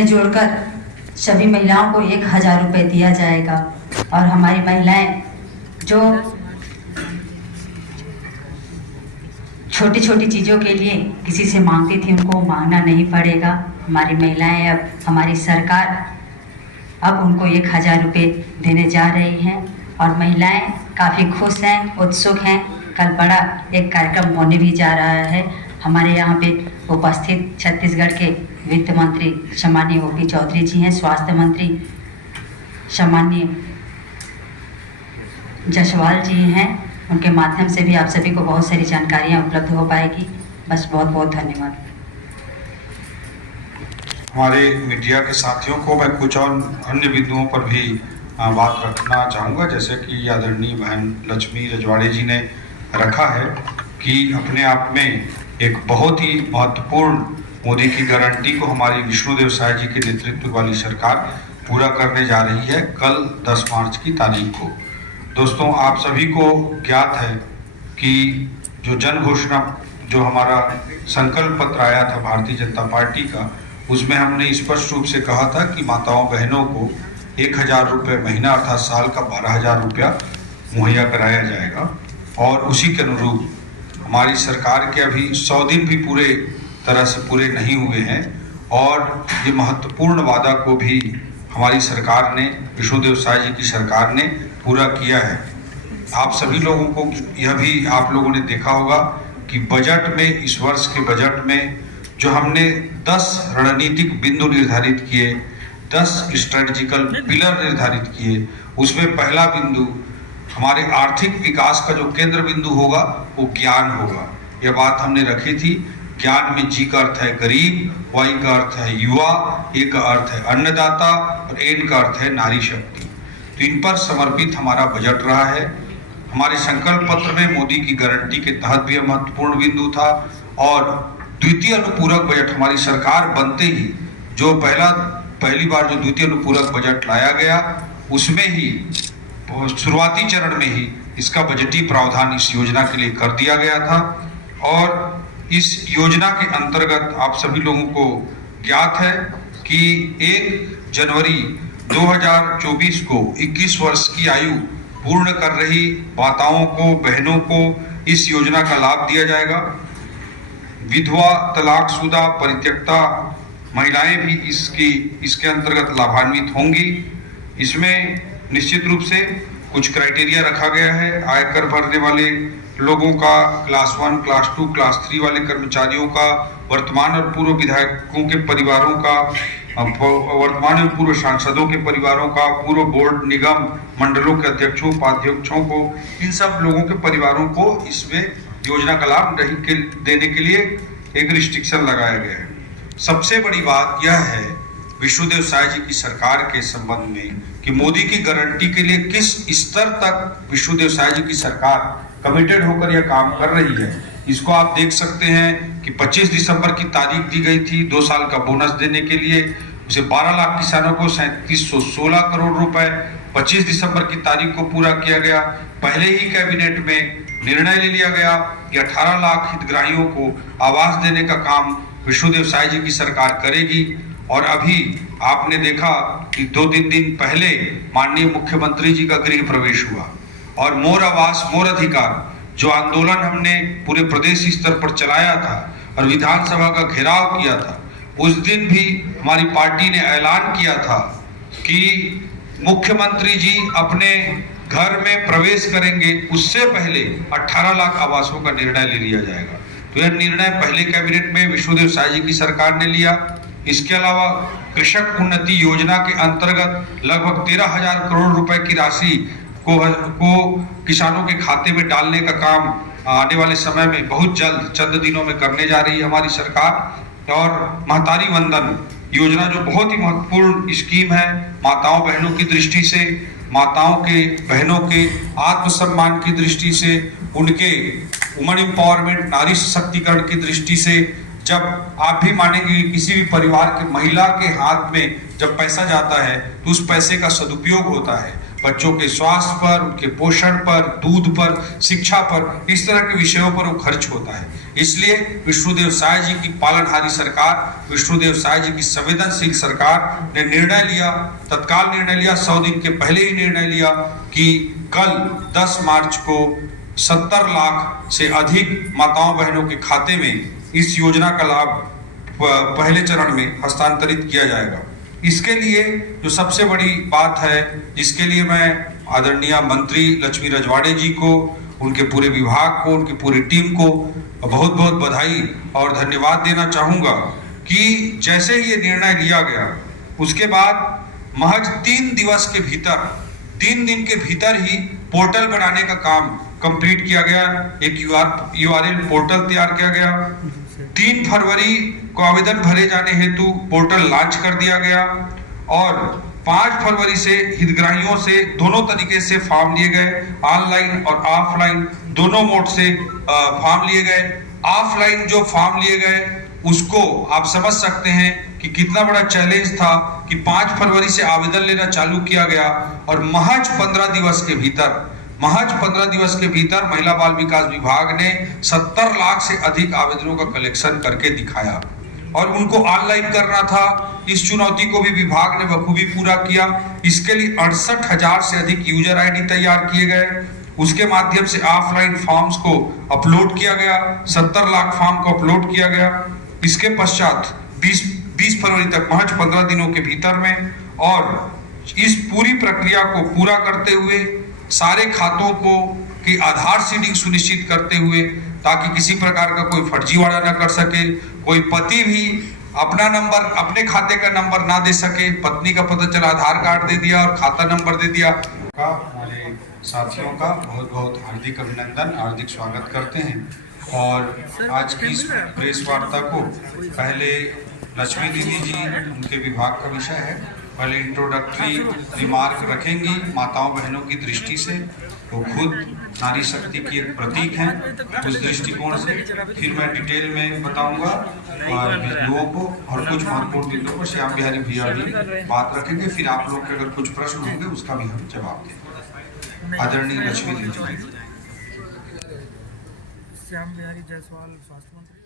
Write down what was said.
में जोड़कर सभी महिलाओं को 1000 रुपये दिया जाएगा। और हमारी महिलाएं जो छोटी छोटी चीज़ों के लिए किसी से मांगती थी, उनको मांगना नहीं पड़ेगा। हमारी महिलाएं, अब हमारी सरकार अब उनको 1000 रुपये देने जा रही हैं और महिलाएं काफ़ी खुश हैं, उत्सुक हैं। कल बड़ा एक कार्यक्रम होने भी जा रहा है। हमारे यहाँ पे उपस्थित छत्तीसगढ़ के वित्त मंत्री सम्माननीय ओपी चौधरी जी हैं, स्वास्थ्य मंत्री सम्माननीय जसवाल जी हैं। उनके माध्यम से भी आप सभी को बहुत सारी जानकारियाँ उपलब्ध हो पाएगी। बस बहुत बहुत धन्यवाद। हमारे मीडिया के साथियों को मैं कुछ और अन्य बिंदुओं पर भी बात रखना चाहूँगा, जैसे कि आदरणीय बहन लक्ष्मी रजवाड़े जी ने रखा है कि अपने आप में एक बहुत ही महत्वपूर्ण मोदी की गारंटी को हमारी विष्णुदेव साय जी के नेतृत्व वाली सरकार पूरा करने जा रही है कल 10 मार्च की तारीख को। दोस्तों, आप सभी को ज्ञात है कि जो जन घोषणा, जो हमारा संकल्प पत्र आया था भारतीय जनता पार्टी का, उसमें हमने स्पष्ट रूप से कहा था कि माताओं बहनों को 1000 रुपये महीना अर्थात साल का 12,000 रुपया मुहैया कराया जाएगा। और उसी के अनुरूप हमारी सरकार के अभी 100 दिन भी पूरे तरह से पूरे नहीं हुए हैं और ये महत्वपूर्ण वादा को भी हमारी सरकार ने, विष्णुदेव साय जी की सरकार ने पूरा किया है। आप सभी लोगों को यह भी आप लोगों ने देखा होगा कि बजट में, इस वर्ष के बजट में जो हमने 10 रणनीतिक बिंदु निर्धारित किए, 10 स्ट्रेटेजिकल पिलर निर्धारित किए, उसमें पहला बिंदु हमारे आर्थिक विकास का जो केंद्र बिंदु होगा वो ज्ञान होगा। यह बात हमने रखी थी। ज्ञान में जी का अर्थ है गरीब, वाई का अर्थ है युवा, ए का अर्थ है अन्नदाता और एन का अर्थ है नारी शक्ति। तो इन पर समर्पित हमारा बजट रहा है। हमारे संकल्प पत्र में मोदी की गारंटी के तहत भी महत्वपूर्ण बिंदु था। और द्वितीय अनुपूरक बजट हमारी सरकार बनते ही जो पहली बार जो द्वितीय अनुपूरक बजट लाया गया, उसमें ही शुरुआती चरण में ही इसका बजटीय प्रावधान इस योजना के लिए कर दिया गया था। और इस योजना के अंतर्गत आप सभी लोगों को ज्ञात है कि 1 जनवरी 2024 को 21 वर्ष की आयु पूर्ण कर रही माताओं को, बहनों को इस योजना का लाभ दिया जाएगा। विधवा, तलाकशुदा, परित्यक्ता महिलाएं भी इसके अंतर्गत लाभान्वित होंगी। इसमें निश्चित रूप से कुछ क्राइटेरिया रखा गया है। आयकर भरने वाले लोगों का, क्लास 1, क्लास 2, क्लास 3 वाले कर्मचारियों का, वर्तमान और पूर्व विधायकों के परिवारों का, वर्तमान और पूर्व सांसदों के परिवारों का, पूर्व बोर्ड, निगम, मंडलों के अध्यक्षों, उपाध्यक्षों को, इन सब लोगों के परिवारों को इसमें योजना का लाभ देने के लिए एक रिस्ट्रिक्शन लगाया गया है। सबसे बड़ी बात यह है विष्णुदेव साय जी की सरकार के संबंध में कि मोदी की गारंटी के लिए किस स्तर तक विष्णुदेव साय जी की सरकार कमिटेड होकर यह काम कर रही है। इसको आप देख सकते हैं कि 25 दिसंबर की तारीख दी गई थी 2 साल का बोनस देने के लिए। उसे 12 लाख किसानों को 3716 करोड़ रुपए 25 दिसंबर की तारीख को पूरा किया गया। पहले ही कैबिनेट में निर्णय ले लिया गया कि 18 लाख हितग्राहियों को आवास देने का काम विष्णुदेव साय जी की सरकार करेगी। और अभी आपने देखा कि 2-3 दिन पहले माननीय मुख्यमंत्री जी का गृह प्रवेश हुआ और मोर आवास मोर अधिकार जो आंदोलन हमने पूरे प्रदेश स्तर पर चलाया था और विधानसभा का घेराव किया था, उस दिन भी हमारी पार्टी ने ऐलान किया था कि मुख्यमंत्री जी अपने घर में प्रवेश करेंगे, उससे पहले 18 लाख आवासों का निर्णय ले लिया जाएगा। तो यह निर्णय पहले कैबिनेट में विष्णुदेव साय जी की सरकार ने लिया। इसके अलावा कृषक उन्नति योजना के अंतर्गत लगभग 13,000 करोड़ रुपए की राशि को किसानों के खाते में डालने का काम आने वाले समय में बहुत जल्द, चंद दिनों में करने जा रही है हमारी सरकार। और महतारी वंदन योजना जो बहुत ही महत्वपूर्ण स्कीम है माताओं बहनों की दृष्टि से, माताओं के, बहनों के आत्मसम्मान की दृष्टि से, उनके वुमन एम्पावरमेंट, नारी सशक्तिकरण की दृष्टि से। जब आप भी मानेंगे किसी भी परिवार के महिला के हाथ में जब पैसा जाता है तो उस पैसे का सदुपयोग होता है। बच्चों के स्वास्थ्य पर, उनके पोषण पर, दूध पर, शिक्षा पर, इस तरह के विषयों पर वो खर्च होता है। इसलिए विष्णुदेव साय जी की पालनहारी सरकार, विष्णुदेव साय जी की संवेदनशील सरकार ने निर्णय लिया, तत्काल निर्णय लिया, 100 दिन के पहले ही निर्णय लिया कि कल 10 मार्च को 70 लाख से अधिक माताओं बहनों के खाते में इस योजना का लाभ पहले चरण में हस्तांतरित किया जाएगा। इसके लिए जो सबसे बड़ी बात है, जिसके लिए मैं आदरणीय मंत्री लक्ष्मी रजवाड़े जी को, उनके पूरे विभाग को, उनकी पूरी टीम को बहुत बहुत बधाई और धन्यवाद देना चाहूँगा कि जैसे ही ये निर्णय लिया गया उसके बाद महज 3 दिवस के भीतर, 3 दिन के भीतर ही पोर्टल बनाने का काम कंप्लीट किया गया। एक URL पोर्टल तैयार किया गया। 3 फरवरी को आवेदन भरे जाने हेतु पोर्टल लॉन्च कर दिया गया और 5 फरवरी से हितग्राहियों से दोनों तरीके से फॉर्म लिए गए, ऑनलाइन और ऑफलाइन दोनों मोड से फॉर्म लिए गए। ऑफलाइन जो फॉर्म लिए गए उसको आप समझ सकते हैं कि कितना बड़ा चैलेंज था कि 5 फरवरी से आवेदन लेना चालू किया गया और महज 15 दिवस के भीतर महिला बाल विकास विभाग ने 70 लाख से अधिक आवेदनों का कलेक्शन करके दिखाया और उनको ऑनलाइन करना था। इस चुनौती को भी विभाग ने बखूबी पूरा किया। इसके लिए 68,000 से अधिक यूजर आईडी तैयार किए गए। उसके माध्यम से ऑफलाइन फॉर्म्स को अपलोड किया गया, 70 लाख फॉर्म को अपलोड किया गया। इसके पश्चात 20 फरवरी तक महज 15 दिनों के भीतर में, और इस पूरी प्रक्रिया को पूरा करते हुए सारे खातों को की आधार सीडिंग सुनिश्चित करते हुए, ताकि किसी प्रकार का कोई फर्जीवाड़ा न कर सके, कोई पति भी अपना नंबर, अपने खाते का नंबर ना दे सके। पत्नी का पता चला आधार कार्ड दे दिया और खाता नंबर दे दिया। हमारे साथियों का बहुत बहुत हार्दिक अभिनंदन, हार्दिक स्वागत करते हैं। और आज की इस प्रेस वार्ता को पहले लक्ष्मी दीदी जी, उनके विभाग का विषय है, पहले इंट्रोडक्टरी रिमार्क रखेंगी माताओं बहनों की दृष्टि से। वो खुद नारी शक्ति की एक प्रतीक हैं, उस दृष्टिकोण से फिर मैं डिटेल में बताऊंगा और बिंदुओं को, और कुछ महत्वपूर्ण बिंदुओं पर श्याम बिहारी भैया भी बात रखेंगे। फिर आप लोग के अगर कुछ प्रश्न होंगे उसका भी हम जवाब देंगे। आदरणीय लक्ष्मी दीदी। श्याम बिहारी जायसवाल, स्वास्थ्य मंत्री।